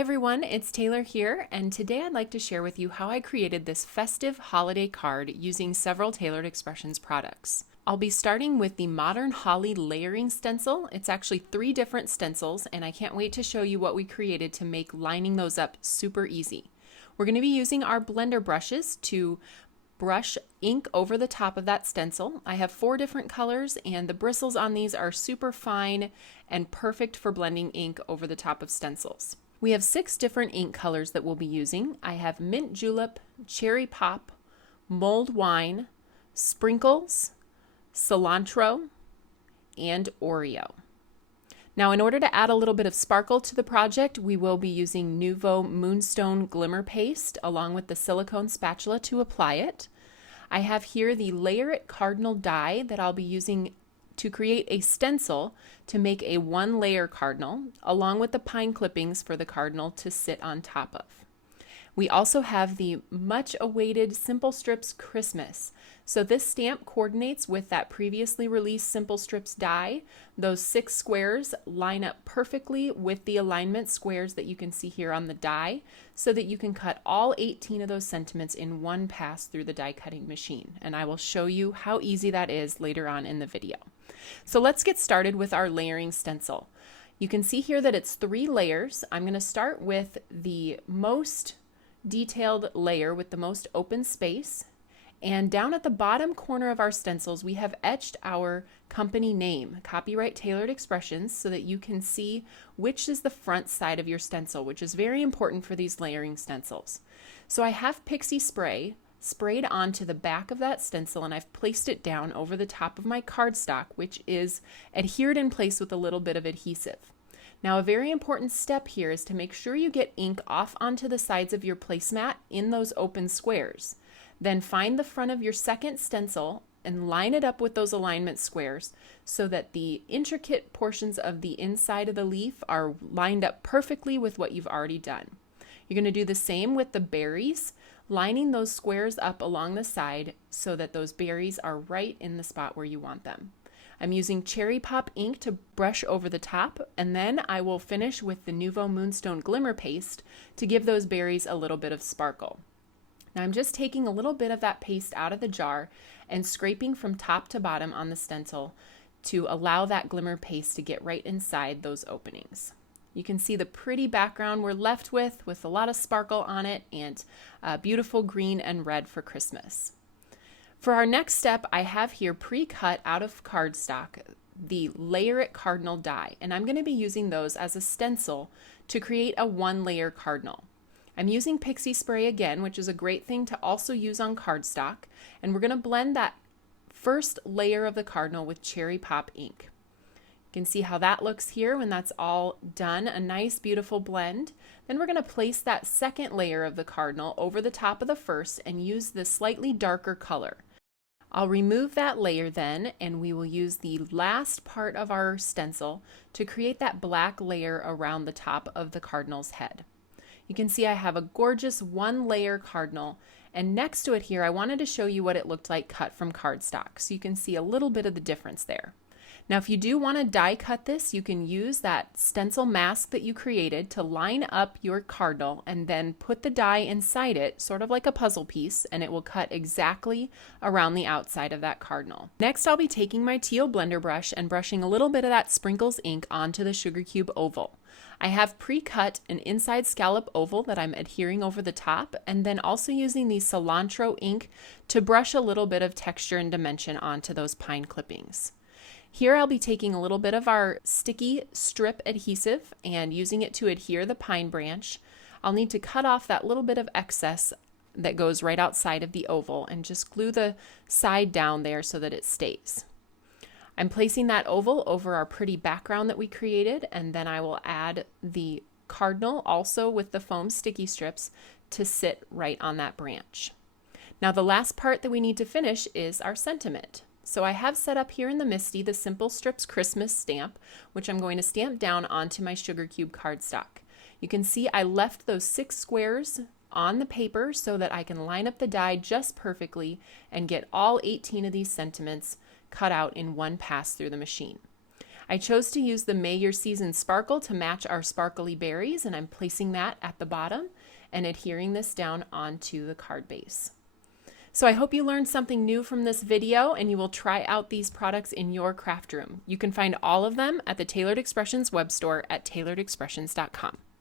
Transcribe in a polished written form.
Hi everyone, it's Taylor here, and today I'd like to share with you how I created this festive holiday card using several Tailored Expressions products. I'll be starting with the Modern Holly Layering Stencil. It's actually 3 different stencils, and I can't wait to show you what we created to make lining those up super easy. We're going to be using our blender brushes to brush ink over the top of that stencil. I have 4 different colors, and the bristles on these are super fine and perfect for blending ink over the top of stencils. We have 6 different ink colors that we'll be using. I have mint julep, cherry pop, mulled wine, sprinkles, cilantro, and oreo. Now, in order to add a little bit of sparkle to the project, we will be using Nuvo Moonstone Glimmer Paste along with the silicone spatula to apply it. I have here the Layer It Cardinal die that I'll be using to create a stencil to make a 1-layer cardinal, along with the pine clippings for the cardinal to sit on top of. We also have the much awaited Simple Strips Christmas. So this stamp coordinates with that previously released Simple Strips die. Those 6 squares line up perfectly with the alignment squares that you can see here on the die, so that you can cut all 18 of those sentiments in one pass through the die cutting machine. And I will show you how easy that is later on in the video. So let's get started with our layering stencil. You can see here that it's 3 layers. I'm going to start with the most detailed layer with the most open space, and down at the bottom corner of our stencils we have etched our company name, Copyright Tailored Expressions, so that you can see which is the front side of your stencil, which is very important for these layering stencils. So I have pixie spray sprayed onto the back of that stencil, and I've placed it down over the top of my cardstock, which is adhered in place with a little bit of adhesive. Now, a very important step here is to make sure you get ink off onto the sides of your placemat in those open squares. Then find the front of your second stencil and line it up with those alignment squares so that the intricate portions of the inside of the leaf are lined up perfectly with what you've already done. You're going to do the same with the berries, lining those squares up along the side so that those berries are right in the spot where you want them. I'm using cherry pop ink to brush over the top, and then I will finish with the Nuvo Moonstone Glimmer Paste to give those berries a little bit of sparkle. Now I'm just taking a little bit of that paste out of the jar and scraping from top to bottom on the stencil to allow that glimmer paste to get right inside those openings. You can see the pretty background we're left with a lot of sparkle on it, and beautiful green and red for Christmas. For our next step, I have here pre-cut out of cardstock the Layer It Cardinal die, and I'm going to be using those as a stencil to create a 1-layer cardinal. I'm using pixie spray again, which is a great thing to also use on cardstock, and we're going to blend that first layer of the cardinal with cherry pop ink. You can see how that looks here when that's all done, a nice beautiful blend. Then we're going to place that second layer of the cardinal over the top of the first and use this slightly darker color. I'll remove that layer then, and we will use the last part of our stencil to create that black layer around the top of the cardinal's head. You can see I have a gorgeous 1-layer cardinal, and next to it here I wanted to show you what it looked like cut from cardstock, so you can see a little bit of the difference there. Now, if you do want to die cut this, you can use that stencil mask that you created to line up your cardinal and then put the die inside it, sort of like a puzzle piece, and it will cut exactly around the outside of that cardinal. Next, I'll be taking my teal blender brush and brushing a little bit of that Sprinkles ink onto the sugar cube oval. I have pre-cut an inside scallop oval that I'm adhering over the top, and then also using the cilantro ink to brush a little bit of texture and dimension onto those pine clippings. Here I'll be taking a little bit of our sticky strip adhesive and using it to adhere the pine branch. I'll need to cut off that little bit of excess that goes right outside of the oval and just glue the side down there so that it stays. I'm placing that oval over our pretty background that we created, and then I will add the cardinal also with the foam sticky strips to sit right on that branch. Now the last part that we need to finish is our sentiment. So I have set up here in the MISTI the Simple Strips Christmas stamp, which I'm going to stamp down onto my sugar cube cardstock. You can see I left those 6 squares on the paper so that I can line up the die just perfectly and get all 18 of these sentiments cut out in one pass through the machine. I chose to use the May Your Season Sparkle to match our sparkly berries, and I'm placing that at the bottom and adhering this down onto the card base. So I hope you learned something new from this video and you will try out these products in your craft room. You can find all of them at the Tailored Expressions web store at tailoredexpressions.com.